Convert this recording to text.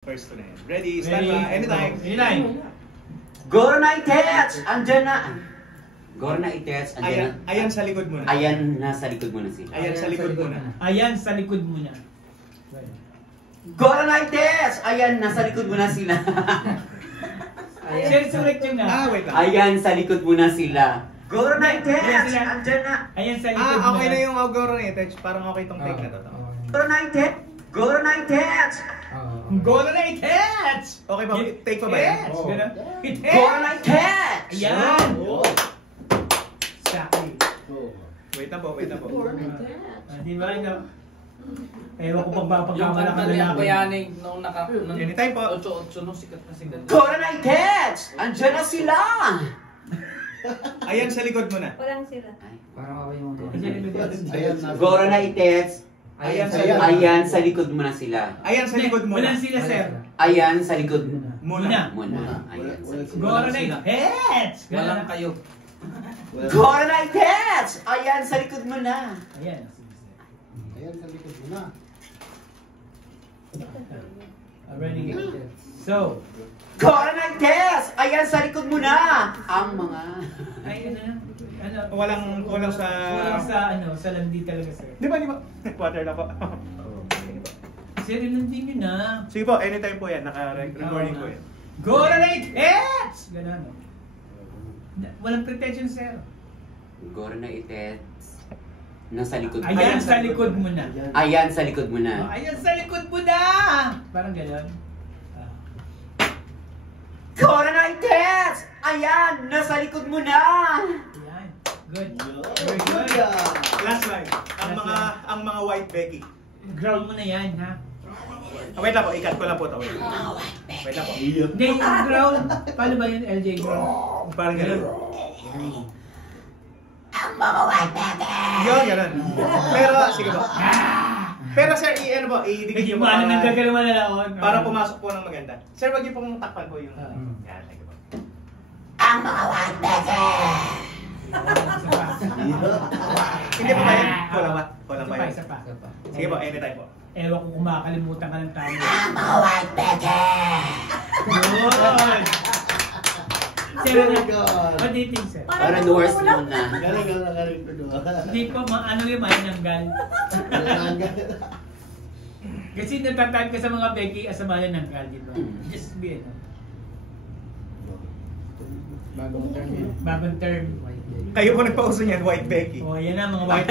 First to na yun. Ready, stand by, anytime. Anytime. Goro na itets! Andyan na! Goro na itets, andyan na. Ayan sa likod mo na. Ayan, nasa likod mo na sila. Ayan sa likod mo na. Ayan sa likod mo na. Goro na itets! Ayan, nasa likod mo na sila. Sir, sulit yun na. Wait lang. Ayan, sa likod mo na sila. Goro na itets! Ayan sila. Andyan na! Ayan sa likod mo na. Okay na yung Goro na itets. Parang okay tong take na to. Goro na itets! Goro na itets! Goro na itets! Okay pa, take pa ba yan? Itets! Ganun. Itets! Goro na itets! Ayan! Sakay. Wait na po, wait na po. Di ba? Ewan ko pang Yung kanta niya bayaning nung Anytime po. 8-8 nung sikat na sikat. Goro na itets! Andyan na sila! Ayan sa likod mo na. Walang sila. Parang ako yung Goro na itets! Ayan, sa likod mo na sila. Ayan sa likod mo na. Walang sila, sir. Ayan, sa likod Muna. muna. Ayan, sa likod. Goro na itets! Walang kayo. Goro na itets! Ayan, sa likod mo na. Ayan. Ayan sa likod mo na. Ready? So, Goro na itets! Ayan, sa likod mo na. Ang mga... ay ano? Walang sa... Walang sa landi talaga, sir. Di ba? Quarter na po. Sir, landi nyo na. Sige po, anytime po yan. Naka-recording po yan. Goro na itets! Ganun, no? Walang pretension, sir. Goro na itets. Nasa likod mo. Ayan sa likod mo na. Ayan, sa likod mo na. Ayan sa likod mo na! Parang gano'n. Goro na itets! Ayan, nasa likod mo na. Ayan. Good. Very good. Last line. Ang mga white Becky. Ground mo na yan, ha? Wait lang po, ikat ko lang po ito. Wait lang po. Hindi, yung ground. Paano ba yun, LJ ground? Parang gano'n. Ang mga white baby! Yun, gano'n. Pero, sige po. Pero sir, ano po, idikit Hindi niyo mo po ano nang gagalaman na lang. para pumasok po ng maganda. Sir, wag niyo pong takpan po yung... Yan, sige po. Ang mga white baby! Hindi po ba yan? Kulang ba? Kulang ba yan? Isa pa. Sige po, anytime po. Ewan ko kung makakalimutan ka ng tama. Ang mga white baby! Good! Sir, Oh my God. what do you think, sir? Parang doors muna. Galing ko doon. Hindi po, ano yung manananggal? Kasi natatag ka sa mga Becky as a manananggal, di ba? Just be, ano? Bagong term yun. Bagong term. Kayo po nagpauso niyan, white Becky. O, yan na, mga white